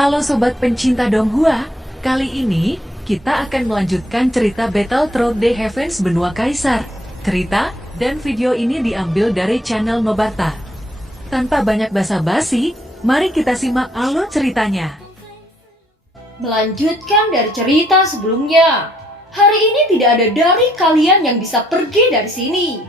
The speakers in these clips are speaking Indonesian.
Halo Sobat pencinta Donghua, kali ini kita akan melanjutkan cerita Battle Through the Heavens Benua Kaisar. Cerita dan video ini diambil dari channel Nobarta. Tanpa banyak basa-basi, mari kita simak alur ceritanya. Melanjutkan dari cerita sebelumnya, hari ini tidak ada dari kalian yang bisa pergi dari sini,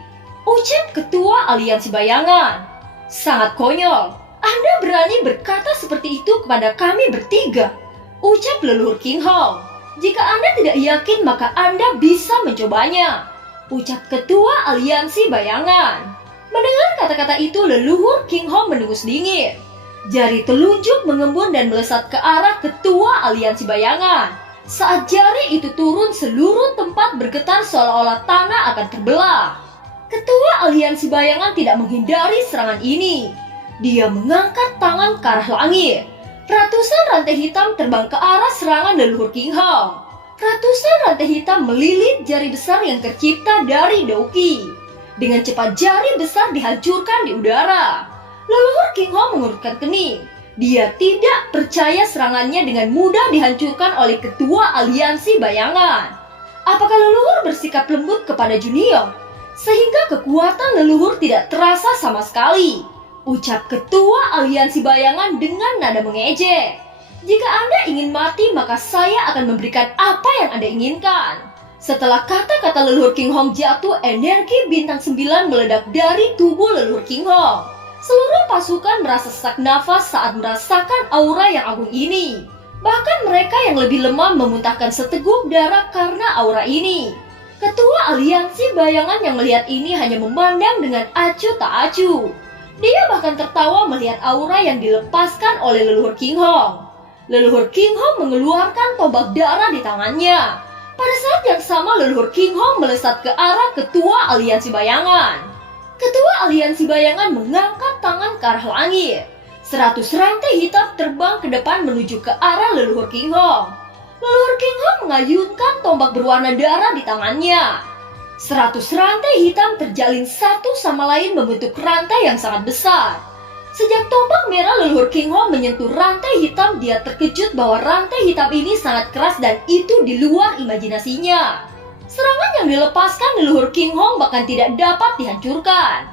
ucap Ketua Aliansi Bayangan. Sangat konyol. Anda berani berkata seperti itu kepada kami bertiga, ucap leluhur King Hong. Jika Anda tidak yakin maka Anda bisa mencobanya, ucap Ketua Aliansi Bayangan. Mendengar kata-kata itu leluhur King Hong mendengus dingin. Jari telunjuk mengembun dan melesat ke arah Ketua Aliansi Bayangan. Saat jari itu turun seluruh tempat bergetar seolah-olah tanah akan terbelah. Ketua Aliansi Bayangan tidak menghindari serangan ini. Dia mengangkat tangan ke arah langit. Ratusan rantai hitam terbang ke arah serangan leluhur King Hong. Ratusan rantai hitam melilit jari besar yang tercipta dari Douki. Dengan cepat jari besar dihancurkan di udara. Leluhur King Hong mengurutkan kening. Dia tidak percaya serangannya dengan mudah dihancurkan oleh Ketua Aliansi Bayangan. Apakah leluhur bersikap lembut kepada junior, sehingga kekuatan leluhur tidak terasa sama sekali? Ucap Ketua Aliansi Bayangan dengan nada mengejek. Jika Anda ingin mati maka saya akan memberikan apa yang Anda inginkan. Setelah kata-kata leluhur King Hong jatuh, energi bintang 9 meledak dari tubuh leluhur King Hong. Seluruh pasukan merasa sesak nafas saat merasakan aura yang agung ini. Bahkan mereka yang lebih lemah memuntahkan seteguk darah karena aura ini. Ketua Aliansi Bayangan yang melihat ini hanya memandang dengan acuh tak acuh. Dia bahkan tertawa melihat aura yang dilepaskan oleh leluhur King Hong. Leluhur King Hong mengeluarkan tombak darah di tangannya. Pada saat yang sama leluhur King Hong melesat ke arah Ketua Aliansi Bayangan. Ketua Aliansi Bayangan mengangkat tangan ke arah langit. 100 rantai hitam terbang ke depan menuju ke arah leluhur King Hong. Leluhur King Hong mengayunkan tombak berwarna darah di tangannya. 100 rantai hitam terjalin satu sama lain membentuk rantai yang sangat besar. Sejak tombak merah leluhur King Hong menyentuh rantai hitam, dia terkejut bahwa rantai hitam ini sangat keras dan itu di luar imajinasinya. Serangan yang dilepaskan leluhur King Hong bahkan tidak dapat dihancurkan.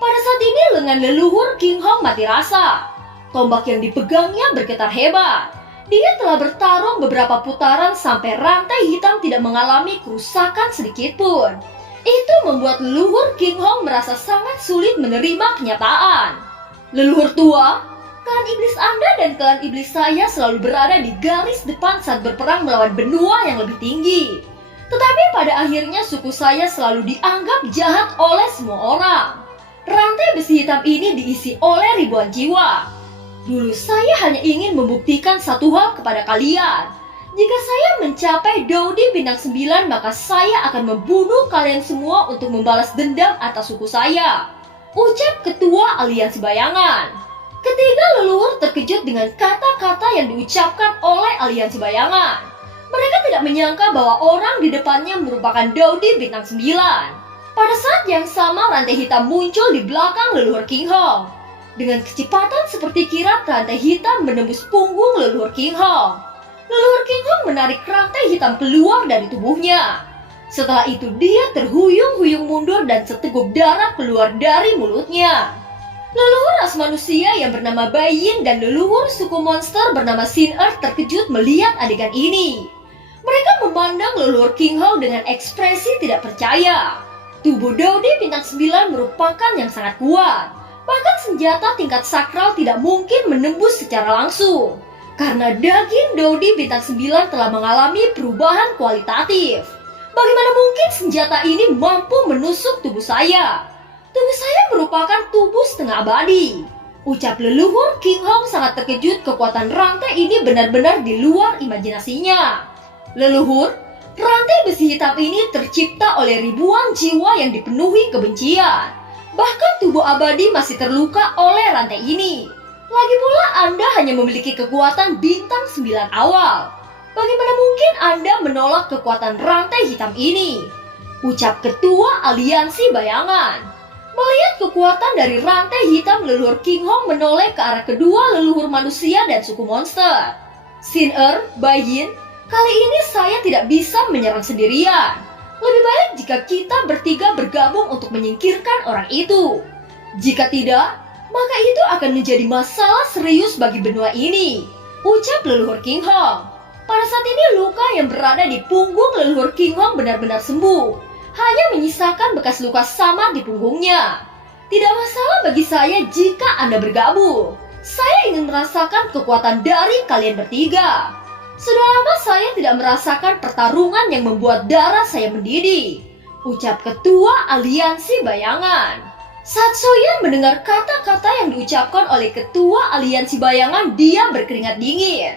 Pada saat ini lengan leluhur King Hong mati rasa. Tombak yang dipegangnya bergetar hebat. Dia telah bertarung beberapa putaran sampai rantai hitam tidak mengalami kerusakan sedikit pun. Itu membuat leluhur King Hong merasa sangat sulit menerima kenyataan. Leluhur tua, klan iblis Anda dan klan iblis saya selalu berada di garis depan saat berperang melawan benua yang lebih tinggi. Tetapi pada akhirnya suku saya selalu dianggap jahat oleh semua orang. Rantai besi hitam ini diisi oleh ribuan jiwa. Dulu saya hanya ingin membuktikan satu hal kepada kalian. Jika saya mencapai Daudi bintang 9, maka saya akan membunuh kalian semua untuk membalas dendam atas suku saya, ucap Ketua Aliansi Bayangan. Ketiga leluhur terkejut dengan kata-kata yang diucapkan oleh Aliansi Bayangan. Mereka tidak menyangka bahwa orang di depannya merupakan Daudi bintang 9. Pada saat yang sama rantai hitam muncul di belakang leluhur King Hong. Dengan kecepatan seperti kilat, rantai hitam menembus punggung leluhur King Hong. Leluhur King Hong menarik rantai hitam keluar dari tubuhnya. Setelah itu dia terhuyung-huyung mundur dan seteguk darah keluar dari mulutnya. Leluhur ras manusia yang bernama Bai Yin dan leluhur suku monster bernama Sin Earth terkejut melihat adegan ini. Mereka memandang leluhur King Hong dengan ekspresi tidak percaya. Tubuh Daudi bintang 9 merupakan yang sangat kuat. Bahkan senjata tingkat sakral tidak mungkin menembus secara langsung. Karena daging Daudi bintang 9 telah mengalami perubahan kualitatif. Bagaimana mungkin senjata ini mampu menusuk tubuh saya? Tubuh saya merupakan tubuh setengah abadi. Ucap leluhur King Hong sangat terkejut kekuatan rantai ini benar-benar di luar imajinasinya. Leluhur, rantai besi hitam ini tercipta oleh ribuan jiwa yang dipenuhi kebencian. Bahkan tubuh abadi masih terluka oleh rantai ini. Lagi pula Anda hanya memiliki kekuatan bintang 9 awal. Bagaimana mungkin Anda menolak kekuatan rantai hitam ini? Ucap Ketua Aliansi Bayangan. Melihat kekuatan dari rantai hitam leluhur King Hong menoleh ke arah kedua leluhur manusia dan suku monster. Xin Bai Yin, kali ini saya tidak bisa menyerang sendirian. Lebih baik jika kita bertiga bergabung untuk menyingkirkan orang itu. Jika tidak, maka itu akan menjadi masalah serius bagi benua ini, ucap leluhur King Hong. Pada saat ini luka yang berada di punggung leluhur King Hong benar-benar sembuh. Hanya menyisakan bekas luka samar di punggungnya. Tidak masalah bagi saya jika Anda bergabung. Saya ingin merasakan kekuatan dari kalian bertiga. Sudah lama saya tidak merasakan pertarungan yang membuat darah saya mendidih, ucap ketua aliansi bayangan. Saat Soyan mendengar kata-kata yang diucapkan oleh ketua aliansi bayangan, dia berkeringat dingin.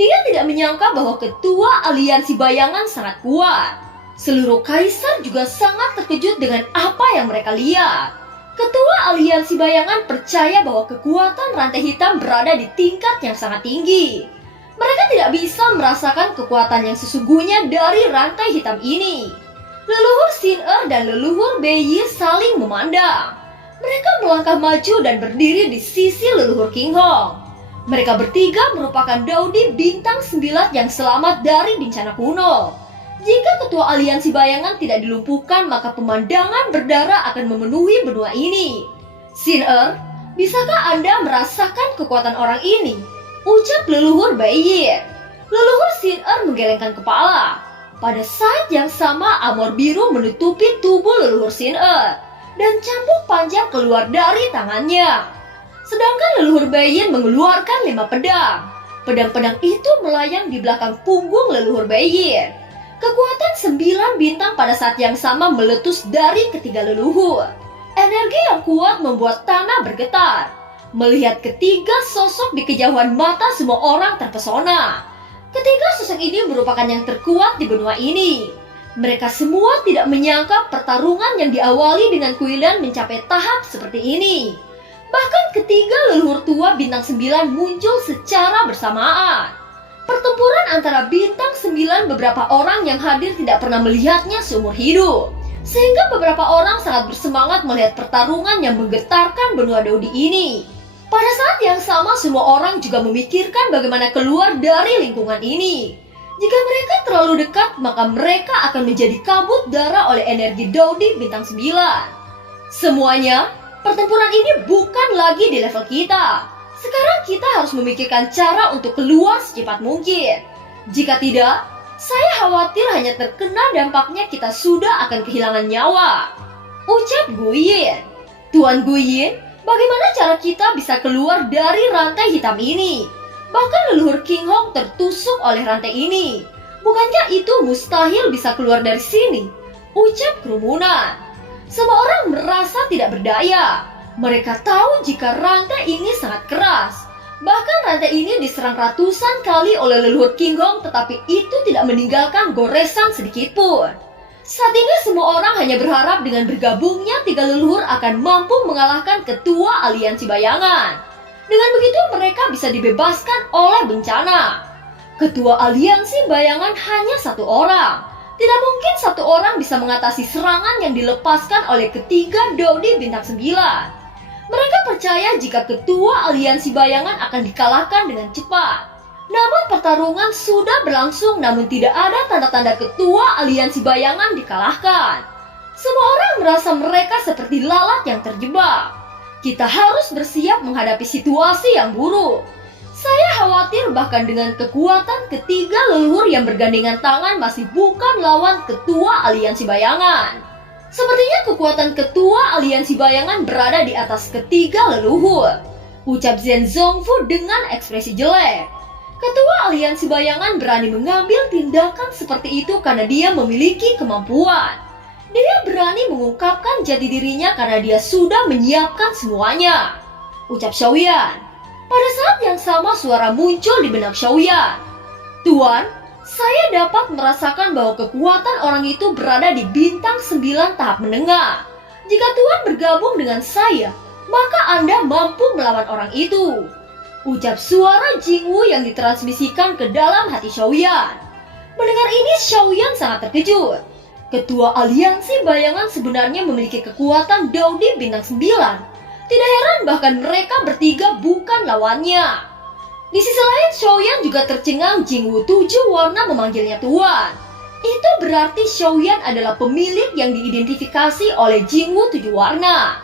Dia tidak menyangka bahwa ketua aliansi bayangan sangat kuat. Seluruh kaisar juga sangat terkejut dengan apa yang mereka lihat. Ketua aliansi bayangan percaya bahwa kekuatan rantai hitam berada di tingkat yang sangat tinggi. Mereka tidak bisa merasakan kekuatan yang sesungguhnya dari rantai hitam ini. Leluhur Xin dan leluhur Bai Yi saling memandang. Mereka melangkah maju dan berdiri di sisi leluhur King Hong. Mereka bertiga merupakan Daudi bintang 9 yang selamat dari bencana kuno. Jika ketua aliansi bayangan tidak dilumpuhkan, maka pemandangan berdarah akan memenuhi benua ini. Xin bisakah Anda merasakan kekuatan orang ini? Ucap leluhur Bai Yi. Leluhur Xin menggelengkan kepala. Pada saat yang sama, amor biru menutupi tubuh leluhur Xin dan cambuk panjang keluar dari tangannya. Sedangkan leluhur Bai Yin mengeluarkan 5 pedang. Pedang-pedang itu melayang di belakang punggung leluhur Bai Yin. Kekuatan 9 bintang pada saat yang sama meletus dari ketiga leluhur. Energi yang kuat membuat tanah bergetar. Melihat ketiga sosok di kejauhan, mata semua orang terpesona. Ketiga sosok ini merupakan yang terkuat di benua ini. Mereka semua tidak menyangka pertarungan yang diawali dengan kuilan mencapai tahap seperti ini. Bahkan ketiga leluhur tua bintang 9 muncul secara bersamaan. Pertempuran antara bintang 9 beberapa orang yang hadir tidak pernah melihatnya seumur hidup. Sehingga beberapa orang sangat bersemangat melihat pertarungan yang menggetarkan benua Daudi ini. Pada saat yang sama, semua orang juga memikirkan bagaimana keluar dari lingkungan ini. Jika mereka terlalu dekat, maka mereka akan menjadi kabut darah oleh energi Daudi bintang 9. Semuanya, pertempuran ini bukan lagi di level kita. Sekarang kita harus memikirkan cara untuk keluar secepat mungkin. Jika tidak, saya khawatir hanya terkena dampaknya kita sudah akan kehilangan nyawa, ucap Guyin. Tuan Guyin, bagaimana cara kita bisa keluar dari rantai hitam ini? Bahkan leluhur King Hong tertusuk oleh rantai ini. Bukankah itu mustahil bisa keluar dari sini? Ucap kerumunan. Semua orang merasa tidak berdaya. Mereka tahu jika rantai ini sangat keras. Bahkan rantai ini diserang ratusan kali oleh leluhur King Hong, tetapi itu tidak meninggalkan goresan sedikit pun. Saat ini semua orang hanya berharap dengan bergabungnya tiga leluhur akan mampu mengalahkan ketua aliansi bayangan. Dengan begitu mereka bisa dibebaskan oleh bencana. Ketua aliansi bayangan hanya satu orang. Tidak mungkin satu orang bisa mengatasi serangan yang dilepaskan oleh ketiga Daudi bintang 9. Mereka percaya jika ketua aliansi bayangan akan dikalahkan dengan cepat. Namun pertarungan sudah berlangsung, namun tidak ada tanda-tanda ketua aliansi bayangan dikalahkan. Semua orang merasa mereka seperti lalat yang terjebak. Kita harus bersiap menghadapi situasi yang buruk. Saya khawatir bahkan dengan kekuatan ketiga leluhur yang bergandengan tangan masih bukan lawan ketua aliansi bayangan. Sepertinya kekuatan ketua aliansi bayangan berada di atas ketiga leluhur, ucap Zhen Zongfu dengan ekspresi jelek. Ketua aliansi bayangan berani mengambil tindakan seperti itu karena dia memiliki kemampuan. Dia berani mengungkapkan jati dirinya karena dia sudah menyiapkan semuanya, ucap Xiaoyan. Pada saat yang sama suara muncul di benak Xiaoyan. Tuan, saya dapat merasakan bahwa kekuatan orang itu berada di bintang 9 tahap menengah. Jika Tuan bergabung dengan saya, maka Anda mampu melawan orang itu, ucap suara Jingwu yang ditransmisikan ke dalam hati Xiaoyan. Mendengar ini Xiaoyan sangat terkejut. Ketua Aliansi Bayangan sebenarnya memiliki kekuatan Daudi Bintang 9. Tidak heran bahkan mereka bertiga bukan lawannya. Di sisi lain, Xiaoyan juga tercengang Jingwu 7 warna memanggilnya Tuan. Itu berarti Xiaoyan adalah pemilik yang diidentifikasi oleh Jingwu 7 warna.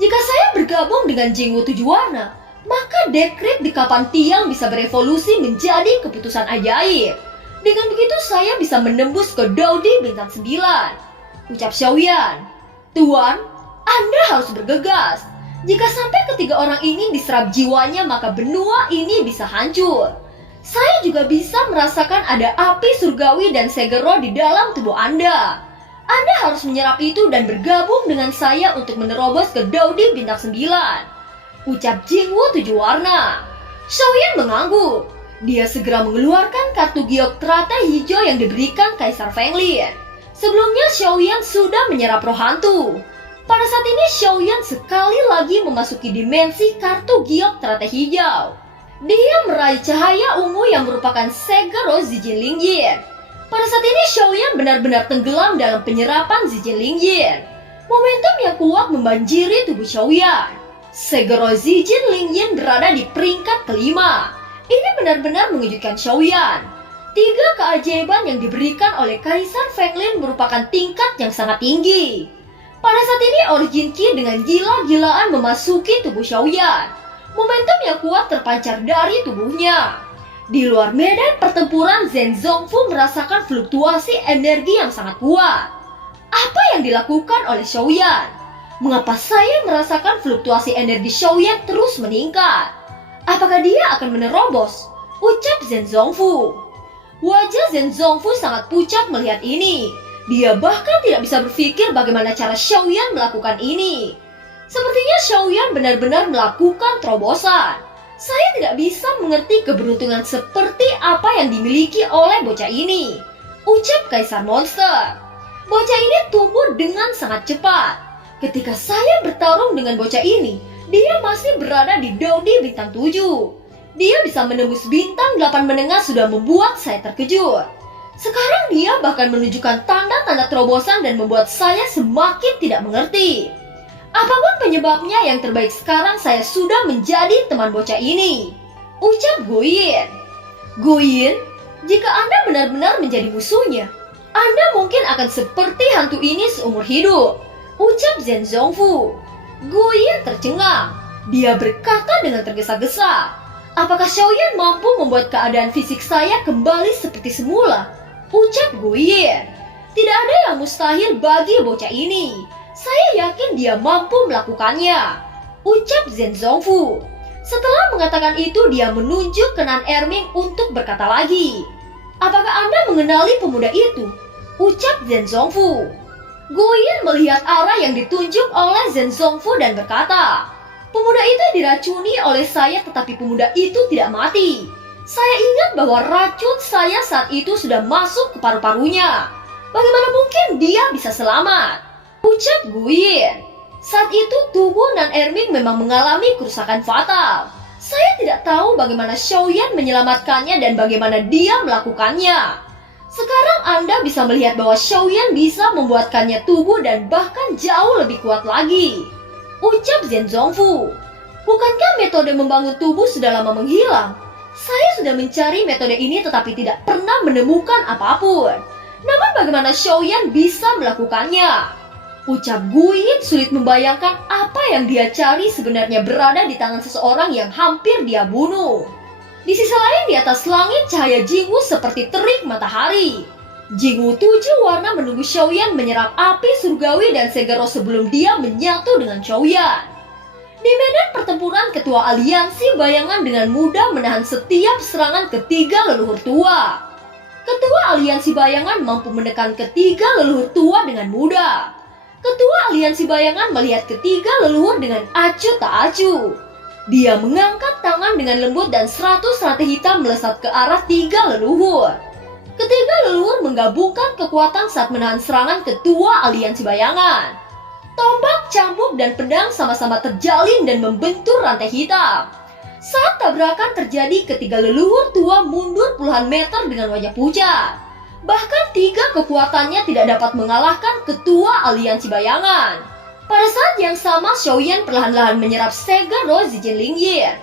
Jika saya bergabung dengan Jingwu 7 warna, maka dekret di Kapan Tiang bisa berevolusi menjadi keputusan ajaib. Dengan begitu saya bisa menembus ke Daudi Bintang 9. Ucap Xiaoyan. Tuan, Anda harus bergegas. Jika sampai ketiga orang ini diserap jiwanya, maka benua ini bisa hancur. Saya juga bisa merasakan ada api surgawi dan segero di dalam tubuh Anda. Anda harus menyerap itu dan bergabung dengan saya untuk menerobos ke Daudi Bintang 9. Ucap Jingwu 7 warna. Xiaoyan mengangguk. Dia segera mengeluarkan kartu giok teratai hijau yang diberikan Kaisar Fenglin. Sebelumnya Xiaoyan sudah menyerap roh hantu. Pada saat ini Xiaoyan sekali lagi memasuki dimensi kartu giok teratai hijau. Dia meraih cahaya ungu yang merupakan segero Zijin Lingyin. Pada saat ini Xiaoyan benar-benar tenggelam dalam penyerapan Zijin Lingyin. Momentum yang kuat membanjiri tubuh Xiaoyan. Segero Zijin Lingyin berada di peringkat kelima. Ini benar-benar mengejutkan Xiaoyan. 3 keajaiban yang diberikan oleh Kaisar Fenglin merupakan tingkat yang sangat tinggi. Pada saat ini Origin Qi dengan gila-gilaan memasuki tubuh Xiaoyan. Momentum yang kuat terpancar dari tubuhnya. Di luar medan pertempuran, Zhen Zongfu merasakan fluktuasi energi yang sangat kuat. Apa yang dilakukan oleh Xiaoyan? Mengapa saya merasakan fluktuasi energi Xiaoyan terus meningkat? Apakah dia akan menerobos? Ucap Zhen Zongfu. Wajah Zhen Zongfu sangat pucat melihat ini. Dia bahkan tidak bisa berpikir bagaimana cara Xiaoyan melakukan ini. Sepertinya Xiaoyan benar-benar melakukan terobosan. Saya tidak bisa mengerti keberuntungan seperti apa yang dimiliki oleh bocah ini. Ucap Kaisar Monster. Bocah ini tumbuh dengan sangat cepat. Ketika saya bertarung dengan bocah ini, dia masih berada di Daudi Bintang 7. Dia bisa menembus bintang 8 menengah sudah membuat saya terkejut. Sekarang dia bahkan menunjukkan tanda-tanda terobosan dan membuat saya semakin tidak mengerti. Apapun penyebabnya, yang terbaik sekarang saya sudah menjadi teman bocah ini. Ucap Guoyin. Guoyin, jika Anda benar-benar menjadi musuhnya, Anda mungkin akan seperti hantu ini seumur hidup. Ucap Zhen Zongfu. Guoyin tercengang. Dia berkata dengan tergesa-gesa. Apakah Xiaoyan mampu membuat keadaan fisik saya kembali seperti semula? Ucap Guoyin. Tidak ada yang mustahil bagi bocah ini. Saya yakin dia mampu melakukannya. Ucap Zhen Zongfu. Setelah mengatakan itu, dia menunjuk ke Nan Erming untuk berkata lagi. Apakah Anda mengenali pemuda itu? Ucap Zhen Zongfu. Guoyin melihat arah yang ditunjuk oleh Zhen Zongfu dan berkata, pemuda itu diracuni oleh saya, tetapi pemuda itu tidak mati. Saya ingat bahwa racun saya saat itu sudah masuk ke paru-parunya. Bagaimana mungkin dia bisa selamat? Ucap Guoyin. Saat itu tubuh Nan Erming memang mengalami kerusakan fatal. Saya tidak tahu bagaimana Xiaoyan menyelamatkannya dan bagaimana dia melakukannya. Sekarang Anda bisa melihat bahwa Xiaoyan bisa membuatkannya tubuh dan bahkan jauh lebih kuat lagi. Ucap Zhen Zongfu. Bukankah metode membangun tubuh sudah lama menghilang? Saya sudah mencari metode ini tetapi tidak pernah menemukan apapun. Namun bagaimana Xiaoyan bisa melakukannya? Ucap Guoyin sulit membayangkan apa yang dia cari sebenarnya berada di tangan seseorang yang hampir dia bunuh. Di sisi lain, di atas langit cahaya Jingwu seperti terik matahari. Jingwu 7 warna menunggu Xiaoyan menyerap api surgawi dan segero sebelum dia menyatu dengan Xiaoyan. Di medan pertempuran, ketua aliansi bayangan dengan mudah menahan setiap serangan ketiga leluhur tua. Ketua aliansi bayangan mampu menekan ketiga leluhur tua dengan mudah. Ketua aliansi bayangan melihat ketiga leluhur dengan acuh tak acuh. Dia mengangkat tangan dengan lembut dan 100 rantai hitam melesat ke arah 3 leluhur. Ketiga leluhur menggabungkan kekuatan saat menahan serangan ketua aliansi bayangan. Tombak, cambuk, dan pedang sama-sama terjalin dan membentur rantai hitam. Saat tabrakan terjadi, ketiga leluhur tua mundur puluhan meter dengan wajah pucat. Bahkan 3 kekuatannya tidak dapat mengalahkan ketua aliansi bayangan. Pada saat yang sama, Xiaoyan perlahan-lahan menyerap Sega roh Zijin Lingyir.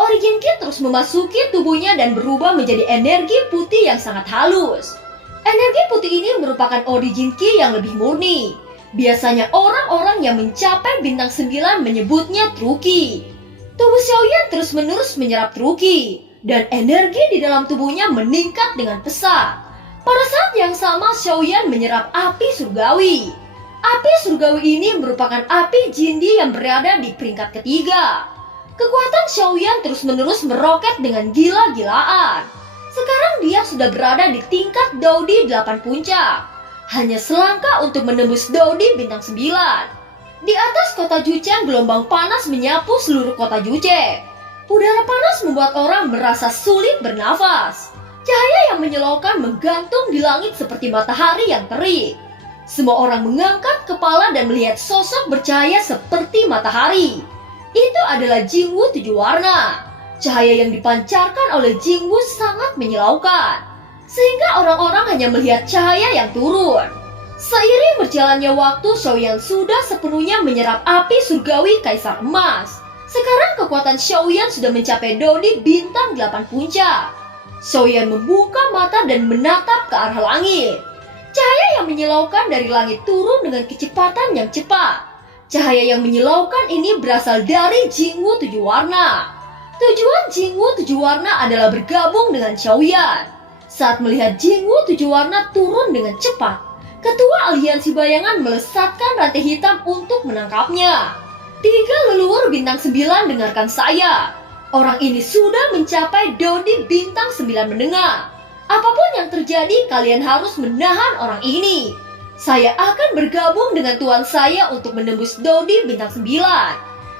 Origin Ki terus memasuki tubuhnya dan berubah menjadi energi putih yang sangat halus. Energi putih ini merupakan origin Ki yang lebih murni. Biasanya orang-orang yang mencapai bintang 9 menyebutnya True Ki. Tubuh Xiaoyan terus-menerus menyerap True Ki, dan energi di dalam tubuhnya meningkat dengan pesat. Pada saat yang sama, Xiaoyan menyerap api surgawi. Api surgawi ini merupakan api Jindi yang berada di peringkat ketiga. Kekuatan Xiaoyan terus-menerus meroket dengan gila-gilaan. Sekarang dia sudah berada di tingkat Daodi 8 puncak. Hanya selangkah untuk menembus Daodi bintang 9. Di atas kota Jucheng, gelombang panas menyapu seluruh kota Jucheng. Udara panas membuat orang merasa sulit bernafas. Cahaya yang menyilaukan menggantung di langit seperti matahari yang terik. Semua orang mengangkat kepala dan melihat sosok bercahaya seperti matahari. Itu adalah Jingwu 7 warna. Cahaya yang dipancarkan oleh Jingwu sangat menyilaukan, sehingga orang-orang hanya melihat cahaya yang turun. Seiring berjalannya waktu, Xiaoyan sudah sepenuhnya menyerap api surgawi Kaisar Emas. Sekarang kekuatan Xiaoyan sudah mencapai Daodi bintang 8 puncak. Xiaoyan membuka mata dan menatap ke arah langit. Cahaya yang menyilaukan dari langit turun dengan kecepatan yang cepat. Cahaya yang menyilaukan ini berasal dari Jingwu 7 warna. Tujuan Jingwu 7 warna adalah bergabung dengan Xiaoyan. Saat melihat Jingwu 7 warna turun dengan cepat, ketua aliansi bayangan melesatkan rantai hitam untuk menangkapnya. 3 leluhur bintang 9, dengarkan saya. Orang ini sudah mencapai Daodi bintang 9 mendengar. Apapun yang terjadi, kalian harus menahan orang ini. Saya akan bergabung dengan tuan saya untuk menembus Daodi bintang 9.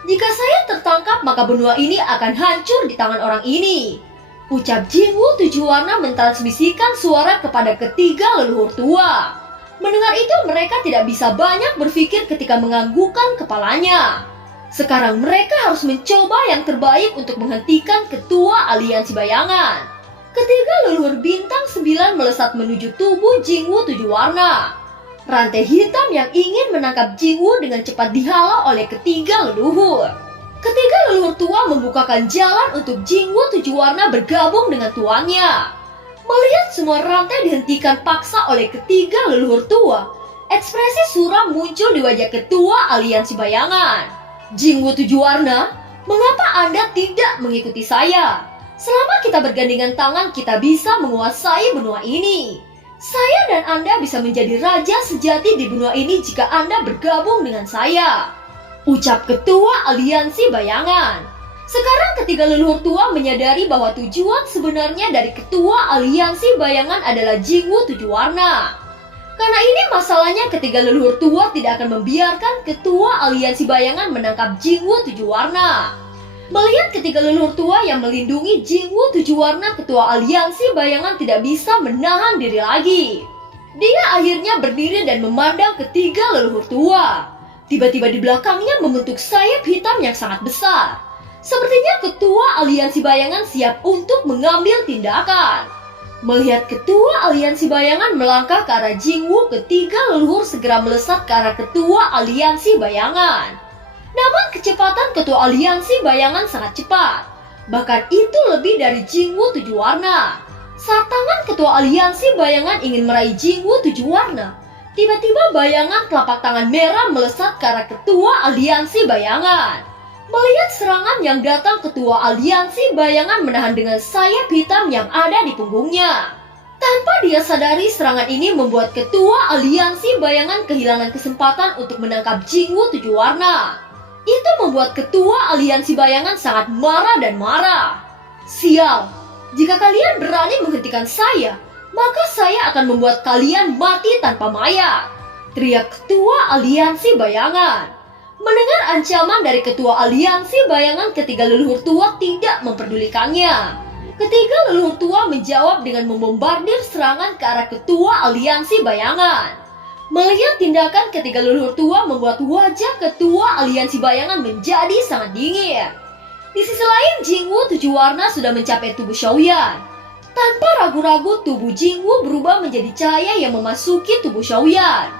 Jika saya tertangkap, maka benua ini akan hancur di tangan orang ini. Ucap Jingwu 7 warna mentransmisikan suara kepada ketiga leluhur tua. Mendengar itu, mereka tidak bisa banyak berpikir ketika menganggukkan kepalanya. Sekarang mereka harus mencoba yang terbaik untuk menghentikan ketua aliansi bayangan. Ketiga leluhur bintang 9 melesat menuju tubuh Jingwu 7 warna. Rantai hitam yang ingin menangkap Jingwu dengan cepat dihalau oleh ketiga leluhur. Ketiga leluhur tua membukakan jalan untuk Jingwu 7 warna bergabung dengan tuannya. Melihat semua rantai dihentikan paksa oleh ketiga leluhur tua, ekspresi suram muncul di wajah ketua aliansi bayangan. Jingwu 7 warna, mengapa Anda tidak mengikuti saya? Selama kita bergandengan tangan, kita bisa menguasai benua ini. Saya dan Anda bisa menjadi raja sejati di benua ini jika Anda bergabung dengan saya. Ucap ketua aliansi bayangan. Sekarang ketiga leluhur tua menyadari bahwa tujuan sebenarnya dari ketua aliansi bayangan adalah Jingwu 7 warna. Karena ini masalahnya, ketiga leluhur tua tidak akan membiarkan ketua aliansi bayangan menangkap Jingwu 7 warna. Melihat ketiga leluhur tua yang melindungi Jingwu 7 warna, ketua aliansi bayangan tidak bisa menahan diri lagi. Dia akhirnya berdiri dan memandang ketiga leluhur tua. Tiba-tiba di belakangnya membentuk sayap hitam yang sangat besar. Sepertinya ketua aliansi bayangan siap untuk mengambil tindakan. Melihat ketua aliansi bayangan melangkah ke arah Jingwu, ketiga leluhur segera melesat ke arah ketua aliansi bayangan. Namun kecepatan ketua aliansi bayangan sangat cepat. Bahkan itu lebih dari Jingwu 7 warna. Saat tangan ketua aliansi bayangan ingin meraih Jingwu 7 warna, tiba-tiba bayangan telapak tangan merah melesat ke arah ketua aliansi bayangan. Melihat serangan yang datang, ketua aliansi bayangan menahan dengan sayap hitam yang ada di punggungnya. Tanpa dia sadari, serangan ini membuat ketua aliansi bayangan kehilangan kesempatan untuk menangkap Jingwu 7 warna. Itu membuat ketua aliansi bayangan sangat marah dan marah. Sial, jika kalian berani menghentikan saya, maka saya akan membuat kalian mati tanpa mayat, teriak ketua aliansi bayangan. Mendengar ancaman dari ketua aliansi bayangan, ketiga leluhur tua tidak memperdulikannya. Ketiga leluhur tua menjawab dengan membombardir serangan ke arah ketua aliansi bayangan. Melihat tindakan ketiga leluhur tua membuat wajah ketua aliansi bayangan menjadi sangat dingin. Di sisi lain, Jingwu 7 warna sudah mencapai tubuh Xiaoyan. Tanpa ragu-ragu, tubuh Jingwu berubah menjadi cahaya yang memasuki tubuh Xiaoyan.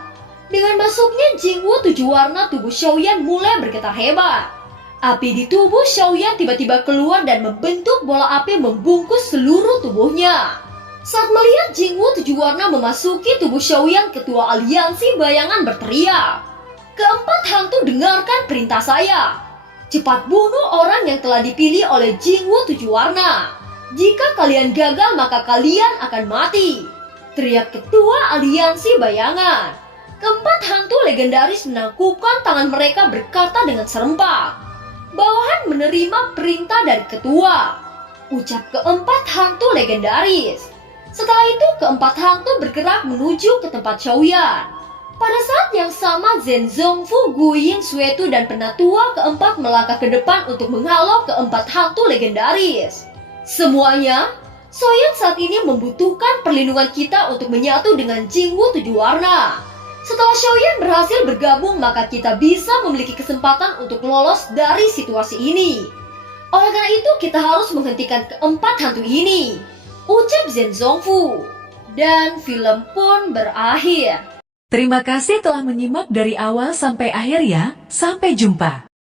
Dengan masuknya Jingwu tujuh warna, tubuh Xiaoyan mulai bergetar hebat. Api di tubuh Xiaoyan tiba-tiba keluar dan membentuk bola api membungkus seluruh tubuhnya. Saat melihat Jingwu tujuh warna memasuki tubuh Xiaoyan, ketua aliansi bayangan berteriak, "Keempat hantu, dengarkan perintah saya. Cepat bunuh orang yang telah dipilih oleh Jingwu tujuh warna. Jika kalian gagal, maka kalian akan mati," teriak ketua aliansi bayangan. Keempat hantu legendaris menangkupkan tangan mereka berkata dengan serempak, "Bawahan menerima perintah dari ketua," ucap keempat hantu legendaris. Setelah itu, keempat hantu bergerak menuju ke tempat Xiaoyan. Pada saat yang sama, Zhen Zongfu, Gu Ying, Suetu, dan penatua keempat melangkah ke depan untuk menghalau keempat hantu legendaris. Semuanya, Xiaoyan saat ini membutuhkan perlindungan kita untuk menyatu dengan Jingwu tujuh warna. Setelah Xiaoyan berhasil bergabung, maka kita bisa memiliki kesempatan untuk lolos dari situasi ini. Oleh karena itu, kita harus menghentikan keempat hantu ini, ucap Zhen Zongfu. Dan film pun berakhir. Terima kasih telah menyimak dari awal sampai akhir ya. Sampai jumpa.